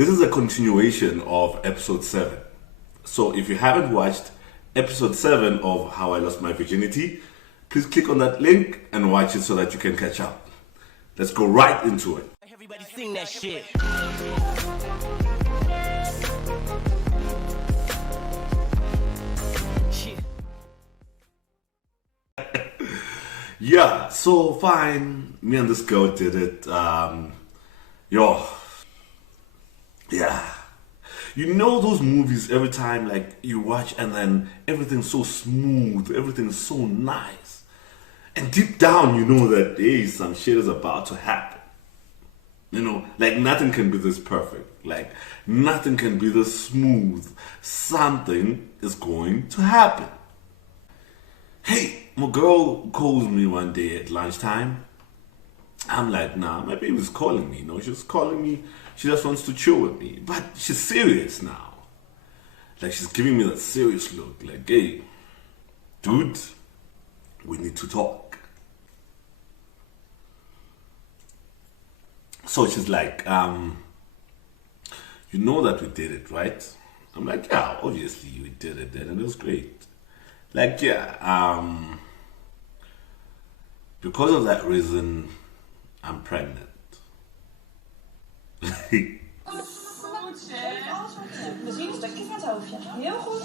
This is a continuation of episode 7. So if you haven't watched episode 7 of How I Lost My Virginity, please click on that link and watch it so that you can catch up. Let's go right into it. Everybody sing that shit. Yeah, so fine. Me and this girl did it. Yeah. You know those movies every time like you watch and then everything's so smooth, everything's so nice. And deep down you know that hey, some shit is about to happen. You know, like nothing can be this perfect. Like nothing can be this smooth. Something is going to happen. Hey, my girl calls me one day at lunchtime. I'm like, nah, my baby's calling me. You know, she's calling me. She just wants to chill with me. But she's serious now. Like, she's giving me that serious look. Like, hey, dude, we need to talk. So she's like, you know that we did it, right? I'm like, yeah, obviously we did it then, and it was great. Like, yeah, because of that reason, I'm pregnant. Misschien een stukje van het hoofdje. Heel goed.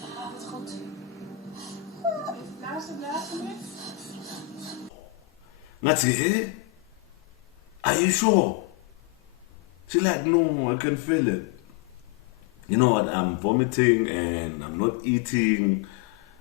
Ja, wat goed. Even blazen. That's it? Are you sure? She's like, no, I can feel it. You know what, I'm vomiting and I'm not eating,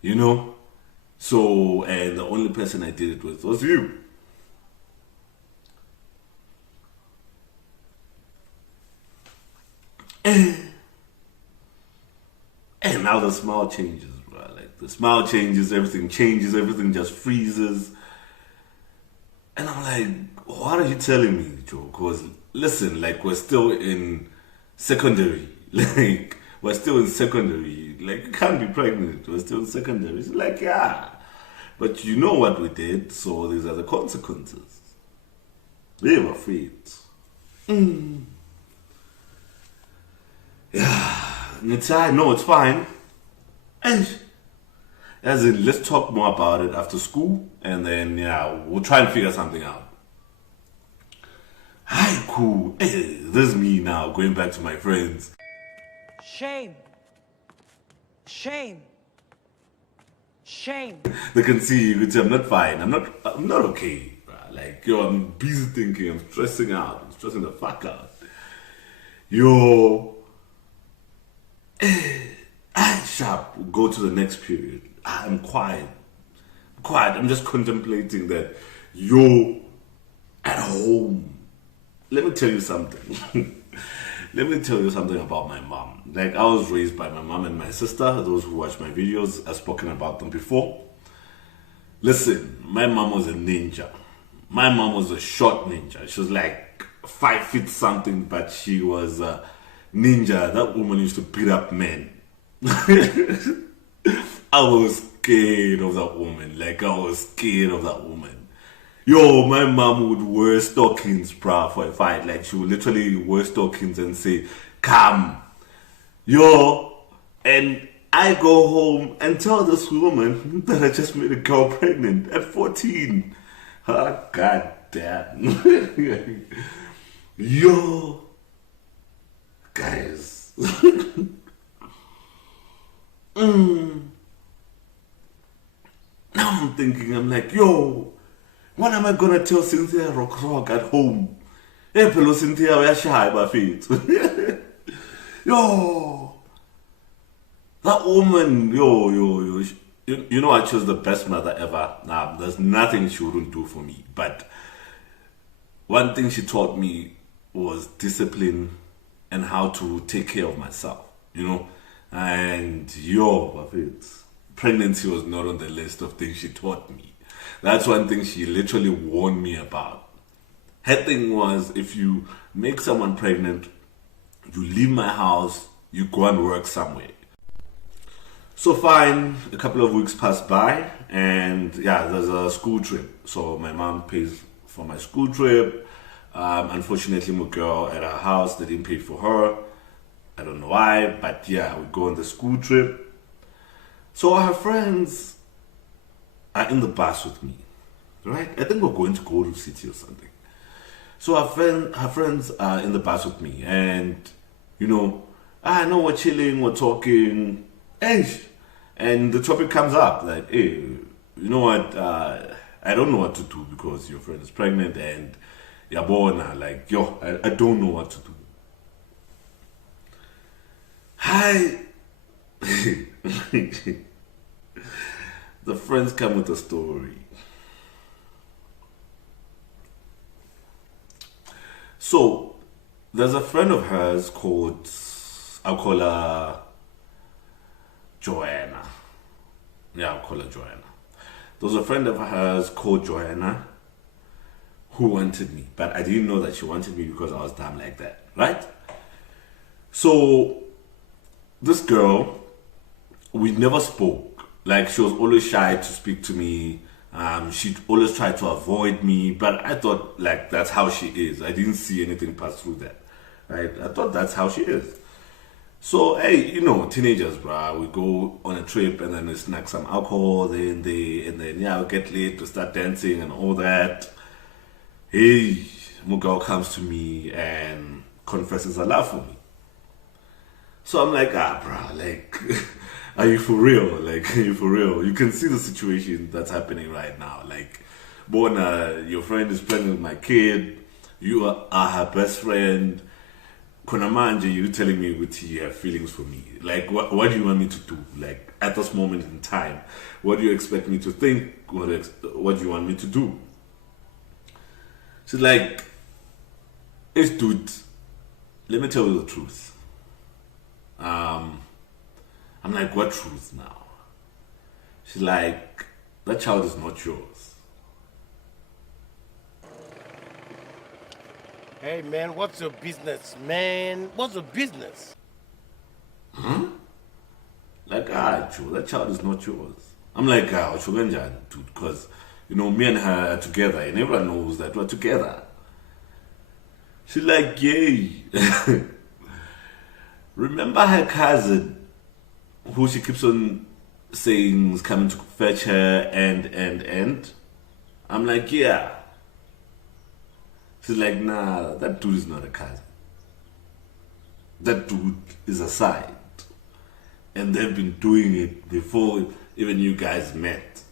you know? So, and the only person I did it with was you. And now the smile changes, bro. Like, the smile changes, everything just freezes. And I'm like, what are you telling me, Joe? Because, listen, like, we're still in secondary. Like, we're still in secondary. Like, you can't be pregnant. We're still in secondary. It's like, yeah. But you know what we did, so these are the consequences. We were afraid. Yeah. No, it's fine. And as in, let's talk more about it after school, and then, yeah, we'll try and figure something out. Hi, cool. Hey, this is me now, going back to my friends. Shame. They can see, you can see I'm not fine. I'm not okay. Like, yo, I'm busy thinking, I'm stressing out. I'm stressing the fuck out. Yo. I sharp, go to the next period. I'm quiet. I'm just contemplating that you're at home. Let me tell you something. Let me tell you something about my mom. Like, I was raised by my mom and my sister. Those who watch my videos, I've spoken about them before. Listen, my mom was a ninja. My mom was a short ninja. She was like 5 feet something, but she was a ninja. That woman used to beat up men. I was scared of that woman. Like, I was scared of that woman. Yo, my mom would wear stockings, bruh, for a fight. Like, she would literally wear stockings and say, come. Yo, and I go home and tell this woman that I just made a girl pregnant at 14. Oh, god damn. Yo, guys. Now I'm thinking, I'm like, yo, when am I gonna tell Cynthia rock at home? Hey, hello Cynthia, we're shy by feet. Yo, that woman, yo. You know, I chose the best mother ever. Nah, there's nothing she wouldn't do for me. But one thing she taught me was discipline and how to take care of myself, you know. And yo, pregnancy was not on the list of things she taught me. That's one thing she literally warned me about. Her thing was, if you make someone pregnant, you leave my house, you go and work somewhere. So fine, a couple of weeks passed by, and yeah, there's a school trip. So my mom pays for my school trip. Unfortunately, my girl at our house, they didn't pay for her. I don't know why, but yeah, we go on the school trip. So her friends are in the bus with me, right? I think we're going to go to city or something. So her friends are in the bus with me, and I know we're chilling, we're talking, and the topic comes up like, hey, you know what? I don't know what to do because your friend is pregnant and you're born now. Like, I don't know what to do. Hi. The friends come with a story. So, there's a friend of hers called, I'll call her Joanna. Yeah, I'll call her Joanna. There was a friend of hers called Joanna who wanted me, but I didn't know that she wanted me because I was dumb like that, right? So, this girl, we never spoke. Like, she was always shy to speak to me. She'd always try to avoid me, but I thought, like, that's how she is. I didn't see anything pass through that, right? I thought that's how she is. So, hey, teenagers, bruh, we go on a trip and then we snack some alcohol, and then yeah, we get late to start dancing and all that. Hey, my girl comes to me and confesses her love for me. So I'm like, bruh, like, are you for real? Like, are you for real? You can see the situation that's happening right now. Like, Bona, your friend is pregnant with my kid. You are her best friend. Konamanje, you telling me you have feelings for me. Like, what do you want me to do? Like, at this moment in time, what do you expect me to think? What do you want me to do? She's like, hey, dude, let me tell you the truth. I'm like, what truth now? She's like, that child is not yours. Hey man, what's your business, man? What's your business? Huh? Like, Joe, that child is not yours. I'm like, dude, because, me and her are together and everyone knows that we're together. She's like, yay. Remember her cousin, who she keeps on saying is coming to fetch her and? I'm like, yeah. She's like, nah, that dude is not a cousin. That dude is a side. And they've been doing it before even you guys met.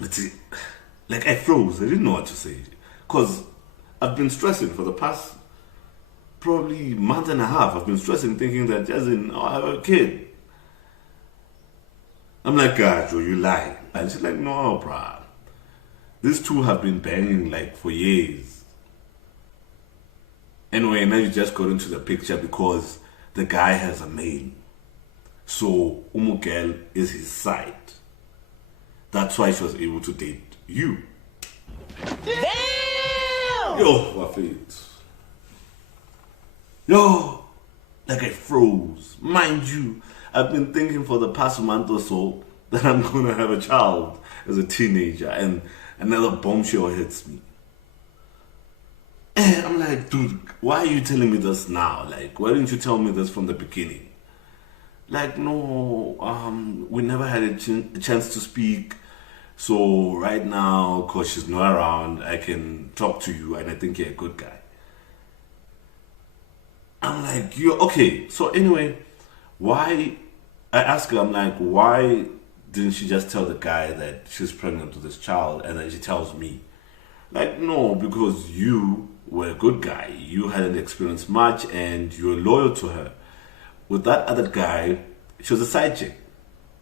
But see, like, I froze. I didn't know what to say. Because I've been stressing for the past probably month and a half. I've been stressing thinking that, I have a kid. I'm like, Joe, you lie. And she's like, no, bruh. These two have been banging like for years. Anyway, now you just got into the picture because the guy has a main. So, Umugel is his side. That's why she was able to date you. Damn! Yo, Wafit. Yo, like I froze. Mind you, I've been thinking for the past month or so that I'm gonna have a child as a teenager, and another bombshell hits me. And I'm like, dude, why are you telling me this now? Like, why didn't you tell me this from the beginning? Like, no, we never had a chance to speak. So right now, because she's not around, I can talk to you, and I think you're a good guy. I'm like, okay. So anyway, why? I ask her, I'm like, why didn't she just tell the guy that she's pregnant with this child, and then she tells me? Like, no, because you were a good guy. You hadn't experienced much, and you were loyal to her. With that other guy, she was a side chick.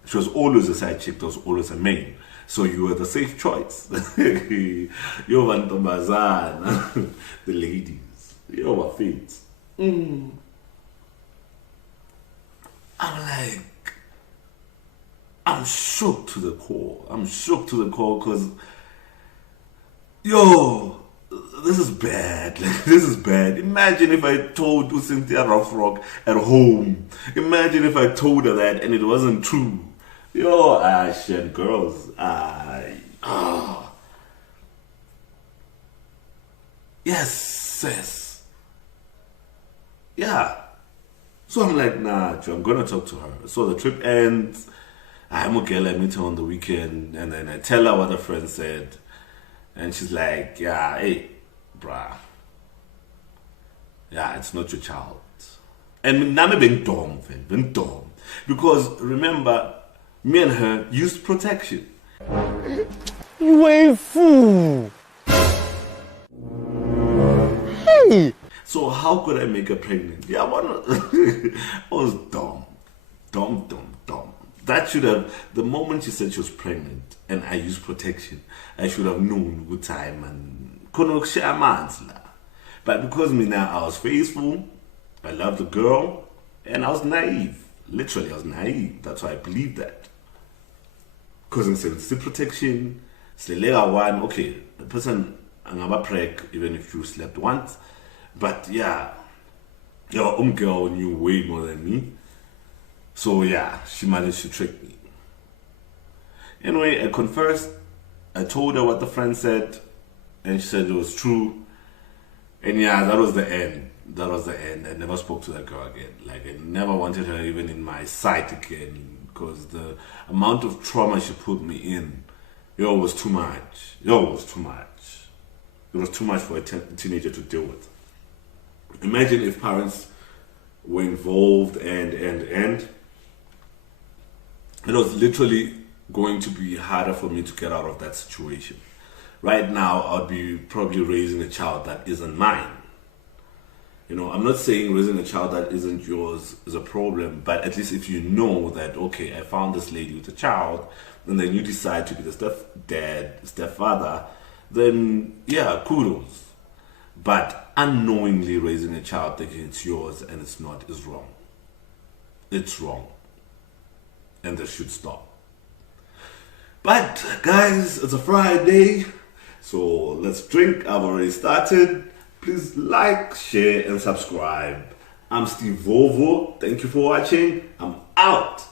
She was always a side chick. There was always a main. So you were the safe choice. You're one Tombazana. The ladies. You're my feet. I'm like, I'm shook to the core. I'm shook to the core because, this is bad. Like, this is bad. Imagine if I told Cynthia Rough Rock at home. Imagine if I told her that and it wasn't true. Yo, shit, girls. Yes, sis. Yeah. So I'm like, nah, Joe, I'm gonna talk to her. So the trip ends. I'm okay, I meet her on the weekend, and then I tell her what her friend said, and she's like, yeah, hey, bruh. Yeah, it's not your child. And now I'm being dumb, man, being dumb. Because remember, me and her used protection. You a fool. Hey. So how could I make her pregnant? Yeah, I was dumb. Dumb. That should have, the moment she said she was pregnant and I used protection, I should have known good time and couldn't share months. But because me now, I was faithful, I loved the girl, and I was naive. Literally, I was naive. That's why I believed that. Because instead of protection, one, okay, the person angaba preg even if you slept once. But yeah, your girl knew way more than me. So yeah, she managed to trick me. Anyway, I confessed. I told her what the friend said, and she said it was true. And yeah, that was the end. That was the end. I never spoke to that girl again. Like, I never wanted her even in my sight again, because the amount of trauma she put me in, was too much. It was too much. It was too much for a teenager to deal with. Imagine if parents were involved and it was literally going to be harder for me to get out of that situation. Right now, I'd be probably raising a child that isn't mine. I'm not saying raising a child that isn't yours is a problem, but at least if you know that, okay, I found this lady with a child, and then you decide to be the stepfather, then yeah, kudos. But unknowingly raising a child thinking it's yours and it's not is wrong. It's wrong. And this should stop. But guys, it's a Friday, so let's drink. I've already started. Please like, share, and subscribe. I'm Steve Volvo. Thank you for watching. I'm out.